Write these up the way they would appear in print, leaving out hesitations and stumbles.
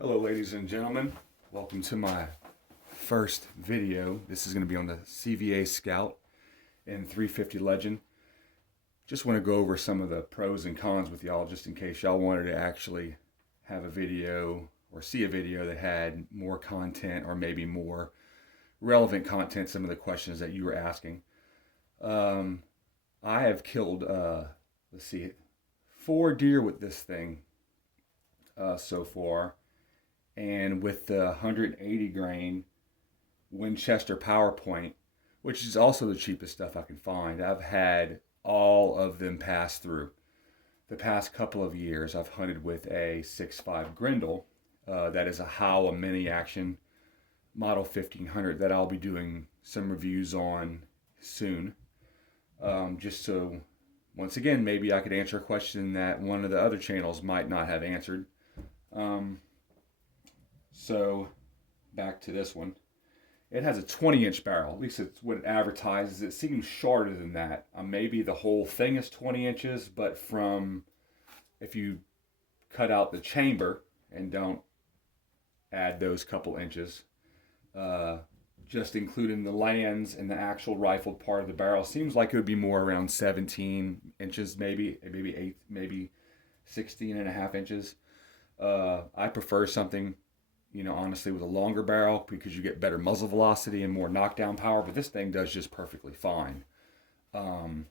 Hello ladies and gentlemen, welcome to my first video. This is going to be on the CVA Scout and 350 Legend. Just want to go over some of the pros and cons with y'all just in case y'all wanted to actually have a video or see a video that had more content or maybe more relevant content, some of the questions that you were asking. I have killed, 4 deer with this thing so far. And with the 180 grain Winchester PowerPoint, which is also the cheapest stuff I can find, I've had all of them pass through. The past couple of years, I've hunted with a 6.5 Grendel. That is a Howe mini action model 1500 that I'll be doing some reviews on soon. Just so, once again, maybe I could answer a question that one of the other channels might not have answered. So back to this one. It has a 20-inch barrel. At least it's what it advertises. It seems shorter than that. Maybe the whole thing is 20 inches, but if you cut out the chamber and don't add those couple inches, just including the lands and the actual rifled part of the barrel, seems like it would be more around 17 inches, maybe 8, maybe 16 and a half inches. I prefer something, honestly, with a longer barrel because you get better muzzle velocity and more knockdown power, but this thing does just perfectly fine. I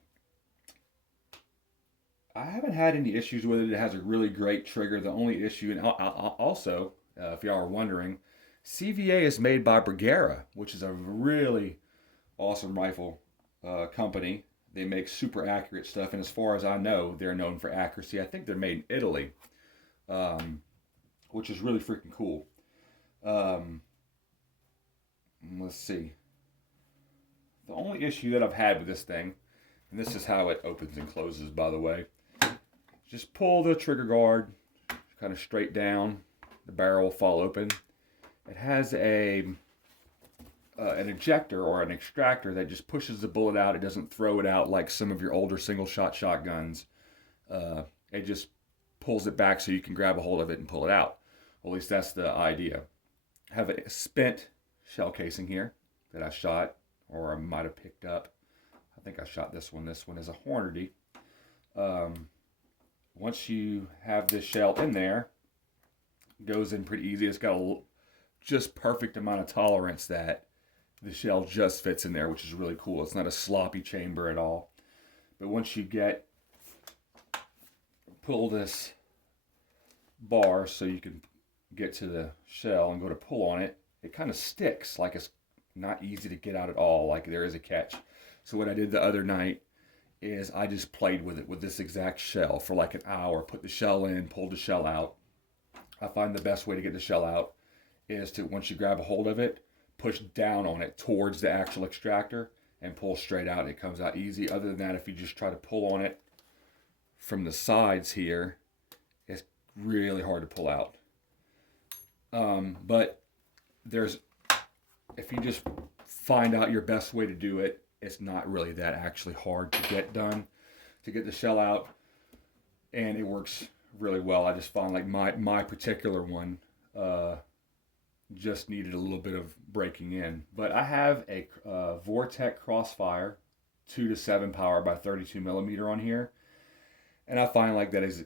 haven't had any issues with it. It has a really great trigger. The only issue, and also, if y'all are wondering, CVA is made by Brigera, which is a really awesome rifle company. They make super accurate stuff, and as far as I know, they're known for accuracy. I think they're made in Italy, which is really freaking cool. Let's see. The only issue that I've had with this thing, and this is how it opens and closes, by the way, just pull the trigger guard kind of straight down. The barrel will fall open. It has an ejector or an extractor that just pushes the bullet out. It doesn't throw it out like some of your older single shot shotguns. It just pulls it back so you can grab a hold of it and pull it out. Well, at least that's the idea. I have a spent shell casing here that I shot, or I might have picked up. I think I shot this one. This one is a Hornady. Once you have this shell in there, it goes in pretty easy. It's got a just perfect amount of tolerance that the shell just fits in there, which is really cool. It's not a sloppy chamber at all. But once you pull this bar so you can get to the shell and go to pull on it, it kind of sticks, like it's not easy to get out at all, like there is a catch. So what I did the other night is I just played with it with this exact shell for like an hour, put the shell in, pulled the shell out. I find the best way to get the shell out is to, once you grab a hold of it, push down on it towards the actual extractor and pull straight out. It comes out easy. Other than that, if you just try to pull on it from the sides here, it's really hard to pull out. But if you just find out your best way to do it, it's not really that actually hard to get done, to get the shell out, and it works really well. I just found like my particular one just needed a little bit of breaking in. But I have a Vortec Crossfire 2 to 7 power by 32 millimeter on here, and I find like that is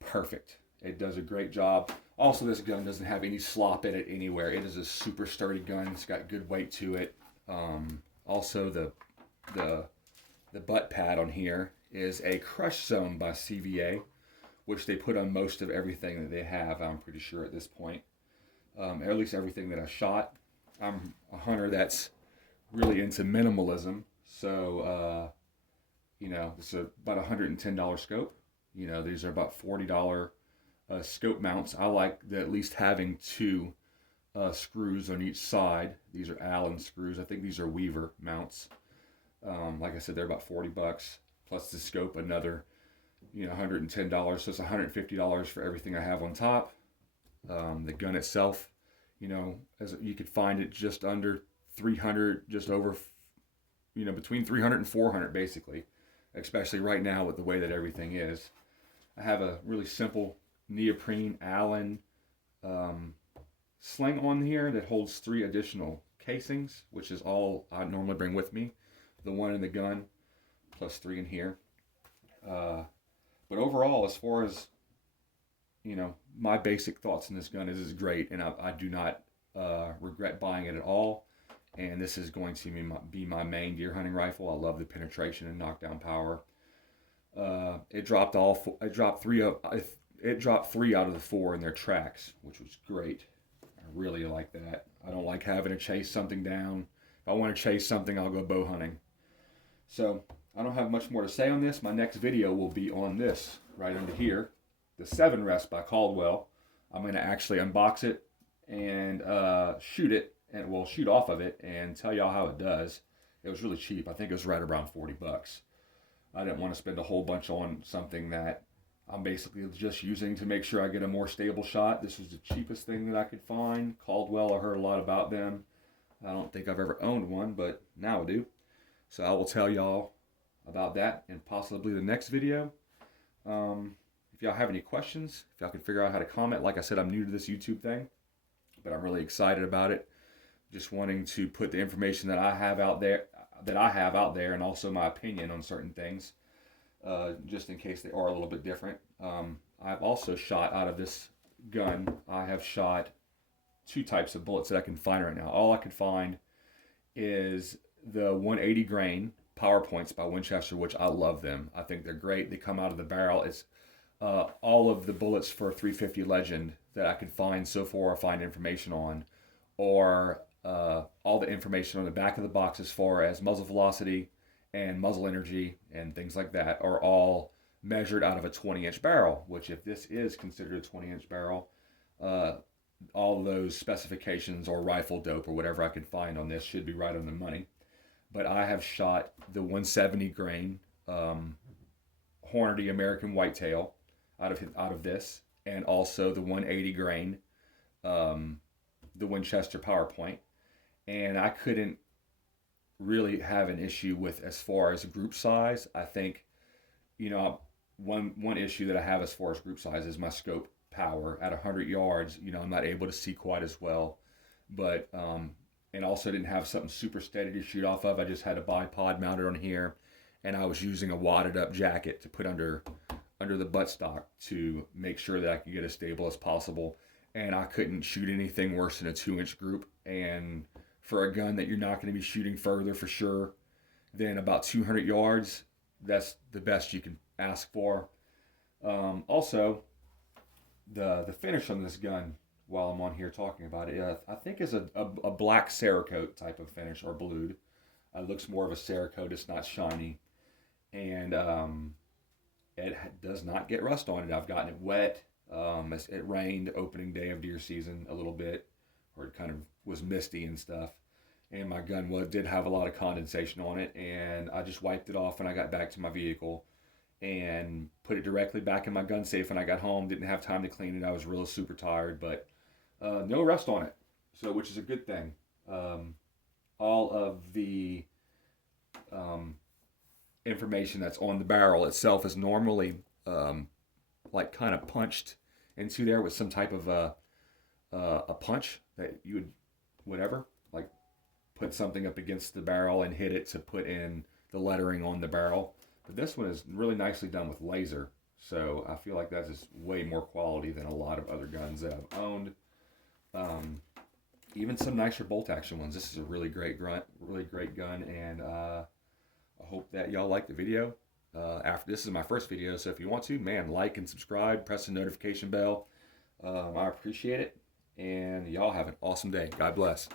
perfect. It does a great job. Also, this gun doesn't have any slop in it anywhere. It is a super sturdy gun. It's got good weight to it. Also, the butt pad on here is a Crush Zone by CVA, which they put on most of everything that they have, I'm pretty sure at this point. At least everything that I shot. I'm a hunter that's really into minimalism, so it's about $110 scope. These are about $40 scope mounts. I like at least having 2 screws on each side. These are Allen screws. I think these are Weaver mounts. Like I said, they're about $40 plus the scope, another $110. So it's $150 for everything I have on top. The gun itself, as you could find it just under 300, just over, between 300 and 400 basically, especially right now with the way that everything is. I have a really simple neoprene Allen sling on here that holds 3 additional casings, which is all I normally bring with me. The 1 in the gun, plus 3 in here. But overall, as far as, you know, my basic thoughts on this gun is great, and I do not regret buying it at all. And this is going to be my main deer hunting rifle. I love the penetration and knockdown power. It dropped 3 out of the 4 in their tracks, which was great. I really like that. I don't like having to chase something down. If I want to chase something, I'll go bow hunting. So I don't have much more to say on this. My next video will be on this right under here, the 7 Rest by Caldwell. I'm going to actually unbox it and shoot it, and we'll shoot off of it and tell y'all how it does. It was really cheap. I think it was right around 40 bucks. I didn't want to spend a whole bunch on something that I'm basically just using to make sure I get a more stable shot. This was the cheapest thing that I could find. Caldwell, I heard a lot about them. I don't think I've ever owned one, but now I do. So I will tell y'all about that in possibly the next video. If y'all have any questions, if y'all can figure out how to comment, like I said, I'm new to this YouTube thing, but I'm really excited about it. Just wanting to put the information that I have out there, and also my opinion on certain things, just in case they are a little bit different. I've also shot out of this gun. I have shot 2 types of bullets that I can find right now. All I could find is the 180 grain PowerPoints by Winchester, which I love them. I think they're great. They come out of the barrel. It's all of the bullets for 350 Legend that I could find so far or find information on, or all the information on the back of the box as far as muzzle velocity and muzzle energy and things like that are all measured out of a 20-inch barrel, which if this is considered a 20-inch barrel, all those specifications or rifle dope or whatever I can find on this should be right on the money. But I have shot the 170 grain Hornady American Whitetail out of this, and also the 180 grain the Winchester PowerPoint, and I couldn't really have an issue with as far as group size. I think, you know, one issue that I have as far as group size is my scope power. At 100 yards, you know, I'm not able to see quite as well, but and also didn't have something super steady to shoot off of. I just had a bipod mounted on here, and I was using a wadded up jacket to put under the buttstock to make sure that I could get as stable as possible. And I couldn't shoot anything worse than a 2-inch group. And for a gun that you're not going to be shooting further for sure than about 200 yards, that's the best you can ask for. Also, the finish on this gun, while I'm on here talking about it, I think is a black Cerakote type of finish, or blued. It looks more of a Cerakote. It's not shiny. And it does not get rust on it. I've gotten it wet. It rained opening day of deer season a little bit, or it kind of was misty and stuff. And my gun did have a lot of condensation on it, and I just wiped it off when I got back to my vehicle and put it directly back in my gun safe when I got home. Didn't have time to clean it. I was really super tired, but no rust on it, so which is a good thing. All of the information that's on the barrel itself is normally like kind of punched into there with some type of a punch that you would, whatever, like put something up against the barrel and hit it to put in the lettering on the barrel. But this one is really nicely done with laser, so I feel like that's just way more quality than a lot of other guns that I've owned. Even some nicer bolt action ones. This is a really great gun, and I hope that y'all like the video. After this is my first video, so if you want to, like and subscribe, press the notification bell. I appreciate it, and y'all have an awesome day. God bless.